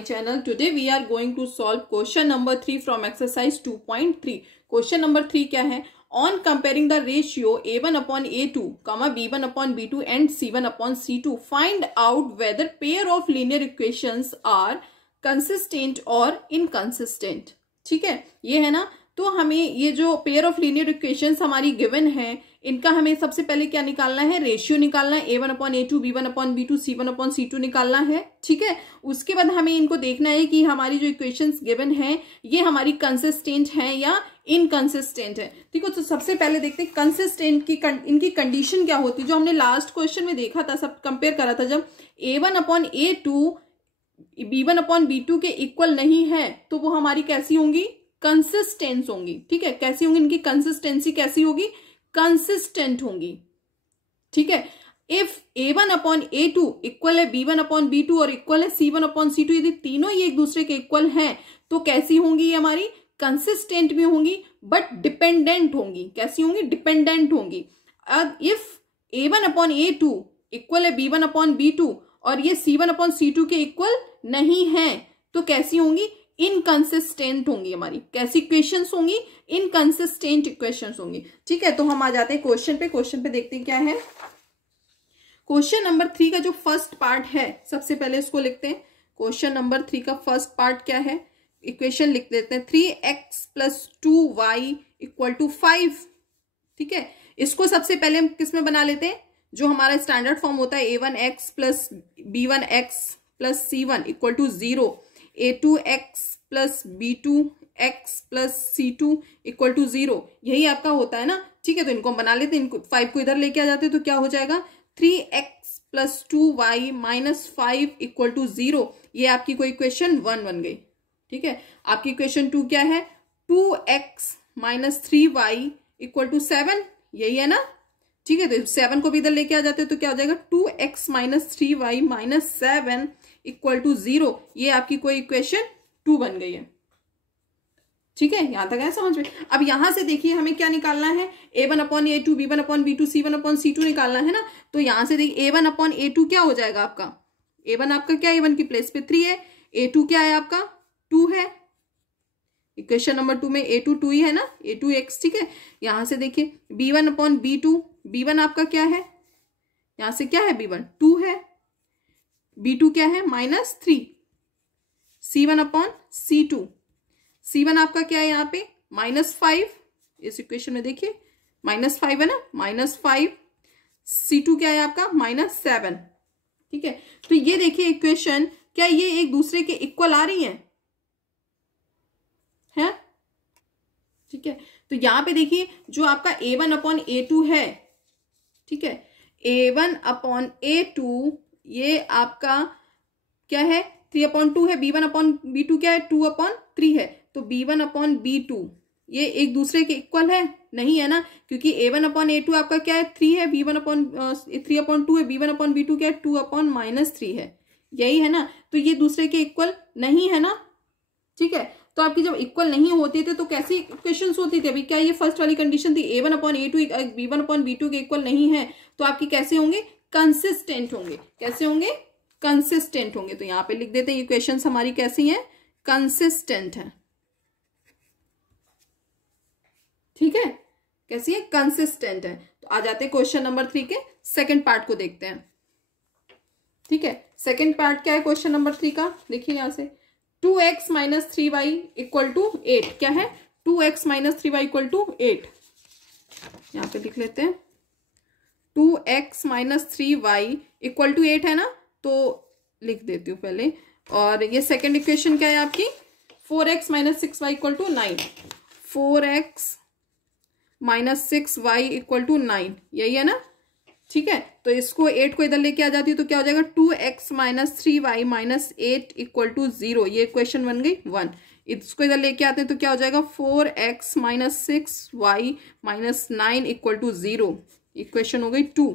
my channel. Today we are going to solve question number 3 from exercise 2.3. Question number 3 क्या है? On comparing the ratio a1 upon a2, b1 upon b2 and c1 upon c2, find out whether pair of linear equations are consistent or inconsistent. ठीक है, ये है ना. तो हमें ये जो पेयर ऑफ लीनियर इक्वेशंस हमारी गिवन है, इनका हमें सबसे पहले क्या निकालना है? रेशियो निकालना है. a1 upon a2, b1 upon b2, c1 upon c2 निकालना है. ठीक है, उसके बाद हमें इनको देखना है कि हमारी जो इक्वेशंस गिवन है ये हमारी कंसिस्टेंट है या इनकंसिस्टेंट है. ठीक है, तो सबसे पहले देखते हैं कंसिस्टेंट की इनकी कंडीशन क्या होती है. जो हमने लास्ट क्वेश्चन में देखा था, सब कंपेयर करा था, जब a1 upon a2 b1 upon b2 के इक्वल नहीं है तो वो हमारी कैसी होंगी? कंसिस्टेंस होंगी. ठीक है, कैसी होंगी? इनकी कंसिस्टेंसी कैसी होगी? कंसिस्टेंट होंगी. ठीक है, if a1 upon a2 equal है b1 अपॉन b2 और इक्वल है c1 अपॉन c2, यदि तीनों ही एक दूसरे के इक्वल हैं तो कैसी होंगी? ये हमारी कंसिस्टेंट भी होंगी बट डिपेंडेंट होंगी. कैसी होंगी? डिपेंडेंट होंगी. If a1 upon a2 equal है b1 अपॉन b2 और ये c1 अपॉन c2 के इक्वल नहीं है तो कैसी होंगी? इनकंसिस्टेंट होंगी. हमारी कैसी इक्वेशंस होंगी? इनकंसिस्टेंट इक्वेशंस होंगी. ठीक है, तो हम आ जाते हैं क्वेश्चन पे. क्वेश्चन पे देखते हैं क्या है. क्वेश्चन नंबर 3 का जो फर्स्ट पार्ट है, सबसे पहले इसको लिखते हैं. क्वेश्चन नंबर 3 का फर्स्ट पार्ट क्या है? इक्वेशन लिख देते हैं 3x plus 2y equal to 5. ठीक है, इसको सबसे पहले हम किस में बना लेते हैं? जो हमारा स्टैंडर्ड फॉर्म होता है a1x plus b1x plus c1 equal to 0, a2x plus b2x plus c2 equal to 0, यही आपका होता है ना. ठीक है, तो इनको हम बना लेते हैं. इनको 5 को इधर लेके आ जाते हैं तो क्या हो जाएगा? 3x plus 2y minus 5 equal to 0. ये आपकी कोई इक्वेशन 1 बन गई. ठीक है, आपकी इक्वेशन 2 क्या है? 2x minus 3y equal to 7, यही है ना. ठीक है, तो 7 को भी इधर लेके आ जाते हैं तो क्या हो जाएगा? 2x minus 3y minus 7 equal to 0. ये आपकी कोई इक्वेशन 2 बन गई है. ठीक है, यहां तक है समझ में. अब यहां से देखिए हमें क्या निकालना है? a1 upon a2, b1 upon b2, c1 upon c2 निकालना है ना. तो यहां से देखिए a1 अपॉन a2 क्या हो जाएगा आपका? a1 आपका क्या? a1 की प्लेस पे 3 है. a2 क्या है आपका? 2 है. इक्वेशन नंबर 2 में a2 2 ही है ना, a2x. ठीक है, यहां से देखिए b1 अपॉन b2, b1 आपका क्या है? यहां से क्या है? b1 2 है, b2 क्या है? Minus 3. c1 upon c2, c1 आपका क्या है यहाँ पे? माइनस 5. इस इक्वेशन में देखिए माइनस 5 है ना, माइनस 5. c2 क्या है आपका? माइनस 7. ठीक है, तो ये देखिए इक्वेशन, क्या ये एक दूसरे के इक्वल आ रही है? ठीक है, तो यहां पे देखिए जो आपका a1 अपॉन a2 है, ठीक है, a1 अपॉन a2 ये आपका क्या है? 3 अपॉन 2 है. b1 अपॉन b2 क्या है? 2 अपॉन 3 है. तो b1 अपॉन b2 ये एक दूसरे के इक्वल है? नहीं है ना, क्योंकि a1 अपॉन a2 आपका क्या है? 3 है. b1 अपॉन 3 अपॉन 2 है. b1 अपॉन b2 क्या है? 2 अपॉन माइनस 3 है. यही है ना, तो ये दूसरे के इक्वल नहीं है ना. ठीक है, तो आपकी जब इक्वल नहीं होते थे तो कैसी इक्वेशंस होती थी? अभी क्या ये फर्स्ट वाली कंडीशन थी, a1 upon a2 b1 upon b2 के इक्वल नहीं है तो आपकी कैसे होंगे? कंसिस्टेंट होंगे. कैसे होंगे? कंसिस्टेंट होंगे. तो यहां पे लिख देते हैं इक्वेशंस हमारी कैसी हैं? कंसिस्टेंट है. ठीक है, कैसी है? कंसिस्टेंट है. तो आ जाते हैं क्वेश्चन नंबर 3 के सेकंड पार्ट को देखते हैं. ठीक है, सेकंड पार्ट क्या है क्वेश्चन नंबर 3 का? देखिए यहां से 2x minus 3y equal to 8. क्या है? 2x minus 3y equal to 8. यहां पे लिख लेते हैं 2x minus 3y equal to 8 है ना, तो लिख देती हूँ पहले. और ये सेकंड इक्वेशन क्या है आपकी? 4x minus 6y equal to 9. 4x minus 6y equal to 9, यही है ना. ठीक है, तो इसको 8 को इधर लेके आ जाती है तो क्या हो जाएगा? 2x minus 3y minus 8 equal to 0. ये इक्वेशन बन गई 1. इसको इधर लेके आते हैं तो क्या हो जाएगा? 4x minus 6y minus 9 equal to 0. Equation हो गई 2.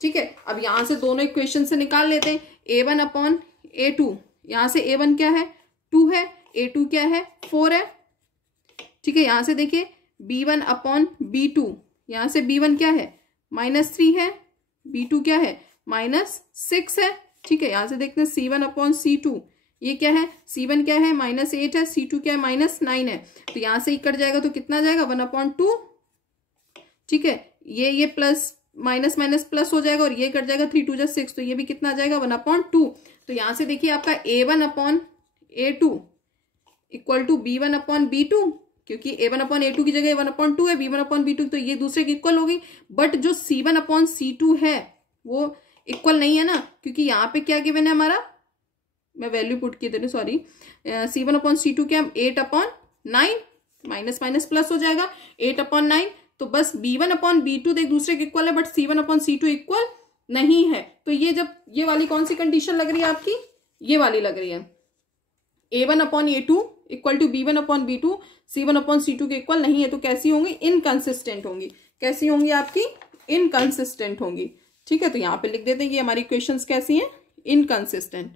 ठीक है, अब यहां से दोनों इक्वेशन से निकाल लेते हैं. a1 अपॉन a2, यहां से a1 क्या है? 2 है. a2 क्या है? 4 है. ठीक है, यहां से देखिए b1 अपॉन b2, यहां से b1 क्या है? माइनस 3 है. b2 क्या है? माइनस 6 है. ठीक है, यहां से देखते हैं c1 अपॉन c2, ये क्या है, C1 क्या है -8 है, C2 क्या है -9 है, तो यहां से ही कट जाएगा तो कितना जाएगा 1/2। ठीक है, ये प्लस माइनस माइनस प्लस हो जाएगा और ये कट जाएगा, 3 2 6, तो ये भी कितना जाएगा 1/2। तो यहां से देखिए आपका A1/A2 इक्वल टू B1/B2, क्योंकि A1/A2 की जगह A1/2 है, B1/B2 तो ये दूसरे की इक्वल होगी। बट जो C1/C2 है वो इक्वल नहीं है ना, क्योंकि यहाँ पे क्या गिवन है हमारा, मैं वैल्यू पुट की दे रही, सॉरी, C1/C2 क्या 8/9, माइनस माइनस प्लस हो जाएगा 8/9। तो बस B1/B2 तो एक दूसरे के इक्वल है, बट C1/C2 इक्वल नहीं है। तो ये जब ये वाली कौन सी कंडीशन लग रही है आपकी, ये वाली लग रही है, A1/A2 equal to B1/B2 C1/C2 के इक्वल नहीं है, तो कैसी होंगी, इनकंसिस्टेंट होंगी। कैसी होंगी आपकी, इनकंसिस्टेंट होंगी। ठीक है, तो यहां पे लिख देते हैं कि हमारी इक्वेशंस कैसी हैं, इनकंसिस्टेंट।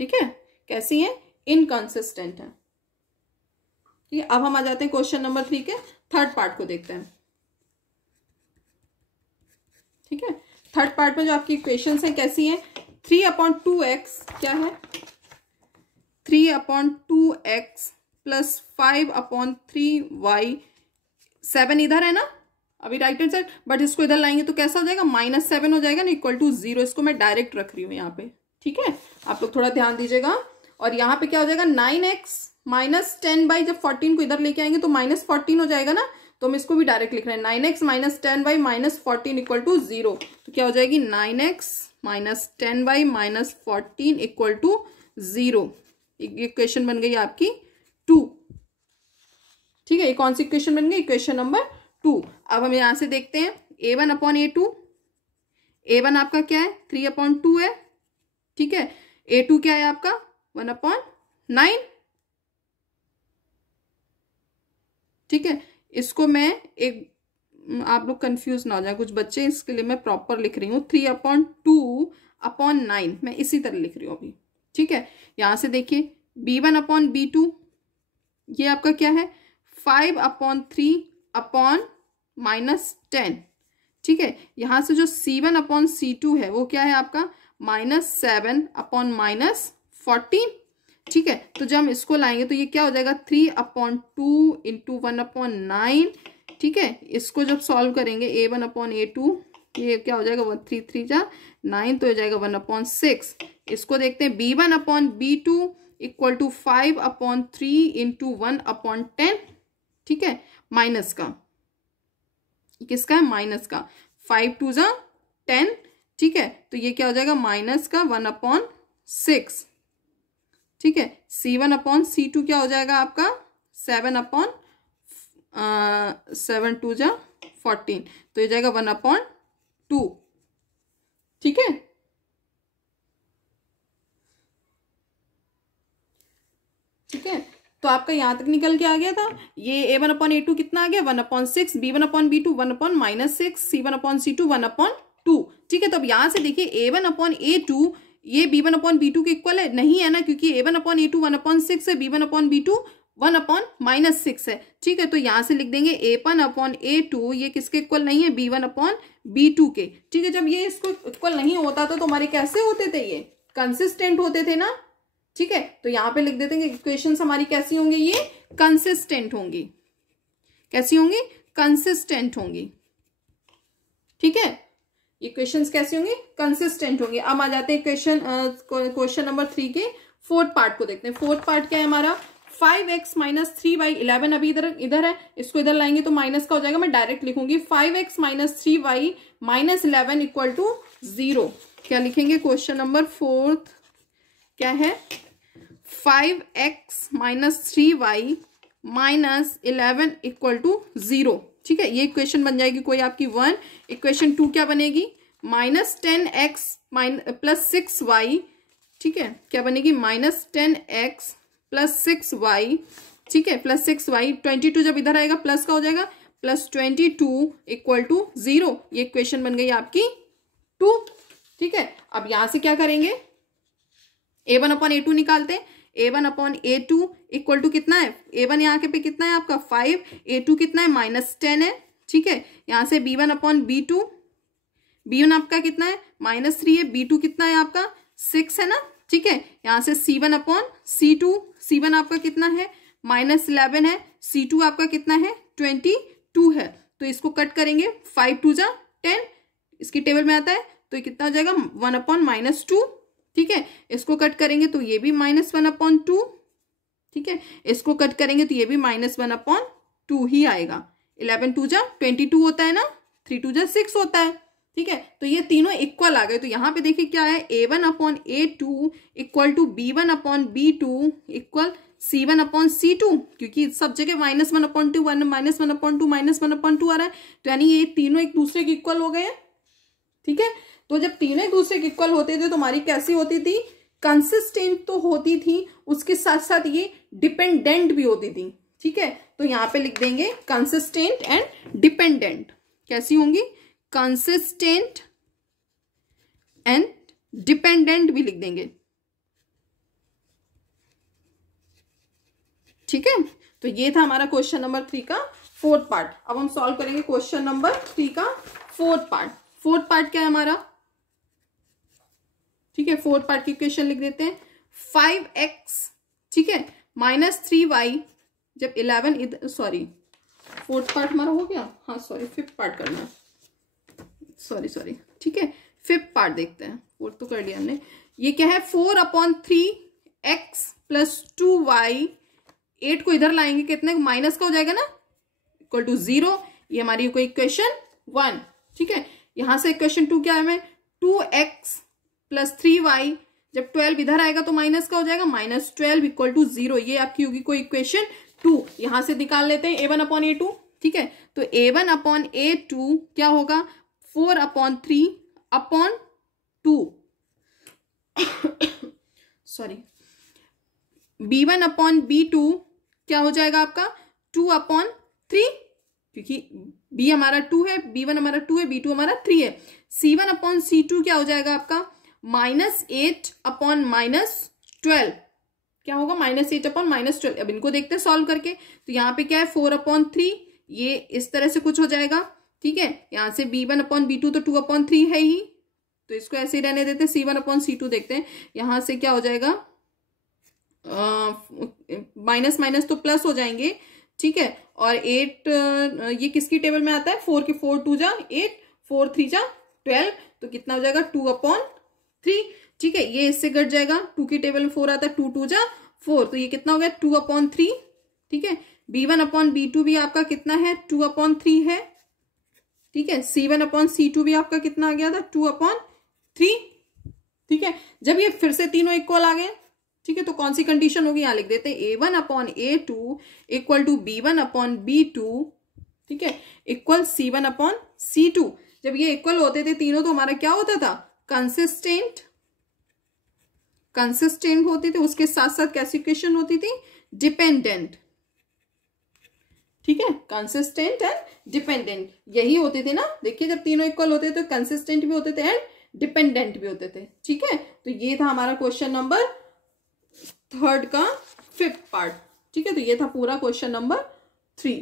ठीक है, कैसी है, इनकंसिस्टेंट है। ठीक है, अब हम आ जाते हैं क्वेश्चन नंबर 3 के थर्ड पार्ट को देखते हैं। ठीक है, थर्ड पार्ट में जो आपकी इक्वेशंस हैं कैसी हैं, 3/2x क्या है, 3/2x प्लस 5/3y, 7 इधर है ना अभी राइट हैंड साइड, बट इसको इधर लाएंगे तो कैसा हो जाएगा, -7 हो जाएगा ना, इक्वल टू 0। इसको मैं डायरेक्ट रख रही हूँ यहाँ पे। ठीक है, आप लोग थोड़ा ध्यान दीजिएगा। और यहाँ पे क्या हो जाएगा, 9x माइनस 10y, जब 14 को इधर लेके आएंगे तो -14 हो जाएगा ना, तो हम इसको भी डायरेक्ट लिख रहे हैं, 9x minus 10y minus 14 equal to 0। तो क्या हो जाएगी, 9x minus 10y minus 14 equal to 0। Equation बन गई आपकी 2। ठीक है, ये कौन सी इक्वेशन बन गई, इक्वेशन नंबर 2। अब हम यहां से देखते हैं A1/A2, A1 आपका क्या है 3/2 है। ठीक है, A2 क्या है आपका 1/9। ठीक है, इसको मैं एक, आप लोग कंफ्यूज ना हो जाए कुछ बच्चे, इसके लिए मैं प्रॉपर लिख रही हूँ 3/2/9, मैं इसी तरह लिख रही हूँ अभी। ठीक है, यहां से देखिए B1/B2 ये आपका क्या है 5/3/-10। ठीक है, यहां से जो C1/C2 है वो क्या है आपका -7/-14। ठीक है, तो जब हम इसको लाएंगे तो ये क्या हो जाएगा 3/2 इंटू 1/9। ठीक है, इसको जब सॉल्व करेंगे A1/A2 ये क्या हो जाएगा 3 3 जा 9, तो हो जाएगा 1/6। इसको देखते हैं B1/B2 इक्वल टू 5/3 इंटू 1/10। ठीक है, माइनस का, किसका है माइनस का, 5 2 जा 10। ठीक है, तो ये क्या हो जाएगा माइनस का 1/6। ठीक है, C1/C2 क्या हो जाएगा आपका 7 2 जा 14, तो ये जाएगा 1/2। ठीक है, ठीक है, तो आपका यहां तक निकल के आ गया था। ये A1/A2 कितना आ गया 1/6, B1/B2 1/-6, C1/C2 1/2। ठीक है, तो अब यहां से देखिए A1/A2 ये B1/B2 के इक्वल है नहीं है ना, क्योंकि A1/A2 1/6 है, B1/B2 1/-6 है। ठीक है, तो यहां से लिख देंगे A1/A2 ये किसके इक्वल नहीं है, B1/B2 के। ठीक है, जब ये इसको इक्वल नहीं होता तो हमारे कैसे होते थे, ये कंसिस्टेंट होते थे ना। ठीक है, तो यहां पे लिख देते हैं कि इक्वेशंस हमारी कैसी होंगी, ये कंसिस्टेंट होंगी। कैसी होंगी, कंसिस्टेंट होंगी। ठीक है, इक्वेशंस कैसी होंगी, कंसिस्टेंट होंगी। अब आ जाते हैं क्वेश्चन नंबर 3 के फोर्थ पार्ट को देखते हैं। फोर्थ पार्ट क्या है हमारा, 5x माइनस 3y 11 अभी इधर है, इसको इधर लाएंगे तो माइनस का हो जाएगा, मैं डायरेक्ट लिखूंगी 5x minus 3y minus 11 equal to 0। क्या लिखेंगे, क्वेश्चन नंबर 4 क्या है 5x minus 3y minus 11 equal to 0। ठीक है, ये इक्वेशन बन जाएगी कोई आपकी 1। इक्वेशन 2 क्या बनेगी, -10x प्लस 6y। ठीक है, क्या बनेगी -10x प्लस 6y। ठीक है, प्लस 6y, 22 जब इधर आएगा प्लस का हो जाएगा, प्लस 22 इक्वल टू 0। ये इक्वेशन बन गई आपकी 2। ठीक है, अब यहां से क्या करेंगे, A1/A2 निकालते हैं। A1/A2 इक्वल टू कितना है, A1 यहाँ के पे कितना है आपका 5, A2 कितना है -10 है। ठीक है। यहाँ से b1 अपॉन b2, b1 आपका कितना है -3 है, b2 कितना है आपका 6 है ना, ठीक है। यहाँ से c1 अपॉन c2, c1 आपका कितना है -11 है, c2 आपका कितना है 22 है। तो इसको कट करेंगे, 5 2 जा 10, इसकी टेबल में आता है, तो ये कितना हो जाएगा 1 अपॉन -2, ठीक है। इसको कट करेंगे तो ये भी -1 अपॉन 2, ठीक है। इसको कट करेंगे तो ये भी -1 अपॉन 2 ही आएगा। 11 2 जा 22 होता है ना, 3 2 जा 6 होता है, ठीक है। तो ये तीनों इक्वल आ गए। तो यहाँ पे देखिए क्या है, a1 upon a2 equal to b1 upon b2 equal c1 upon c2, क्योंकि सब जगह -1 अपॉन 2 -1 अपॉन 2 -1 अपॉन 2 आ रहा है, तो यानी ये तीनों एक दूसरे के इक्वल हो गए हैं, ठीक है। तो जब तीनों एक दूसरे के इक्वल होते थे तो हमारी कैसी होती थी, कंसिस्टेंट तो होती थी, उसके साथ साथ ये डिपेंडेंट भी होती थी, ठीक है। तो यहाँ पे लिख देंगे कंसिस्टेंट एंड डिपेंडेंट। कैसी होंगी, कंसिस्टेंट एंड डिपेंडेंट भी लिख देंगे, ठीक है। तो ये था हमारा क्वेश्चन नंबर 3 का 4th पार्ट। अब हम सॉल्व करेंगे क्वेश्चन नंबर 3 का 4th पार्ट। 4th पार्ट क्या है हमारा, ठीक है। 4th पार्ट की क्वेश्चन लिख देते हैं, 5x, ठीक है, -3y जब 11 सॉरी 4th पार्ट हमारा हो गया, हाँ सॉरी 5th पार्ट करना है, सॉरी, ठीक है। 5th पार्ट देखते हैं, 4th तो कर लिया हमने। ये क्या है, 4 अपॉन 3x प्लस 2y, 8 को इधर लाएंगे कितने माइनस का हो जाएगा ना, इक्वल टू 0। ये हमारी कोई इक्वेशन 1, ठीक है। यहां से इक्वेशन 2 क्या है, हमें 2x प्लस 3y, जब 12 इधर आएगा तो माइनस का हो जाएगा, -12 इक्वल टू 0। ये आपकी होगी कोई इक्वेशन 2। यहां से निकाल लेते हैं a1 अपॉन a2, ठीक है। तो a1 अपॉन a2 क्या होगा, 4 upon 3 upon 2 sorry, b1 upon b2 क्या हो जाएगा आपका 2 अपॉन 3, क्योंकि b हमारा 2 है, b1 हमारा 2 है, b2 हमारा 3 है। c1 अपॉन c2 क्या हो जाएगा आपका -8 अपॉन -12, क्या होगा -8 अपॉन -12। अब इनको देखते हैं सॉल्व करके। तो यहाँ पे क्या है 4 अपॉन 3, ये इस तरह से कुछ हो जाएगा, ठीक है। यहाँ से b1 अपॉन b2 तो 2 अपॉन 3 है ही, तो इसको ऐसे ही रहने देते हैं। c1 अपॉन c2 देखते हैं, यहाँ से क्या हो जाएगा, माइनस माइनस तो प्लस हो जाएंगे, ठीक है। और 8 ये किसकी टेबल में आता है, 4 के 4 2 जा 8, 4 3 जा 12, तो कितना हो जाएगा 2 अपॉन 3, ठीक है। ये इससे घट जाएगा, 2 की टेबल में 4 आता है, 2 2 जा 4, तो ये कितना हो गया 2 अपॉन 3, ठीक है। b1 अपॉन b2 भी आपका कितना है 2 अपॉन 3 है, ठीक है। c1 अपॉन c2 भी आपका कितना आ गया था 2 अपॉन 3, ठीक है। जब ये फिर से तीनों इक्वल आ गए, ठीक है, तो कौन सी कंडीशन होगी, यहां लिख देते हैं a1 upon a2 equal to b1 upon b2, ठीक है, इक्वल c1 अपॉन c2। जब ये इक्वल होते थे तीनों तो हमारा क्या होता था, कंसिस्टेंट होते थे, उसके साथ साथ कैसी इक्वेशन होती थी, डिपेंडेंट, ठीक है। कंसिस्टेंट एंड डिपेंडेंट यही होते थे ना, देखिए जब तीनों इक्वल होते थे तो कंसिस्टेंट भी होते थे एंड डिपेंडेंट भी होते थे, ठीक है। तो ये था हमारा क्वेश्चन नंबर 3 का 5th पार्ट, ठीक है। तो ये था पूरा क्वेश्चन नंबर 3।